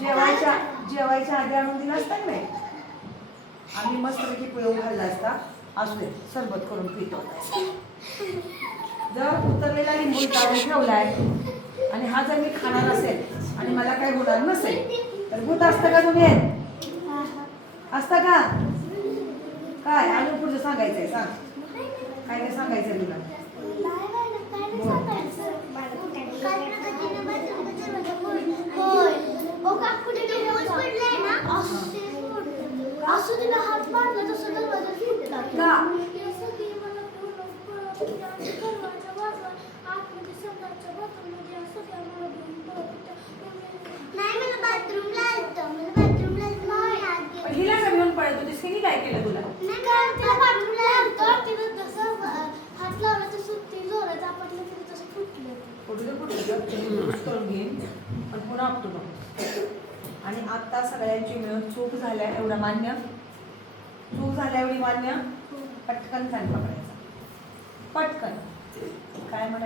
जेवायच्या आधी आणून दिला असता की नाही, आम्ही मस्तपैकी पिळून खाल्ला असता. असू दे, सरबत करून पितो. जर उतरलेला लिंबू काढून ठेवलाय आणि हा जर मी खाणार असेल आणि मला काय होणार नसेल तर भूत असतं का तुम्ही? असतं का? काय अजून पुढचं सांगायचंय? सांग, काय काय सांगायचंय तुला? हिला का घेऊन पळत होतीस की काय केलं तुला? करून घेईन पण पुन्हा आपतो नको. आणि आता सगळ्यांची मिळून चूक झाल्या एवढं मान्य, चूक झाल्या एवढी मान्य. पटकन फॅन पकडायचा, पटकन. काय म्हणायचं?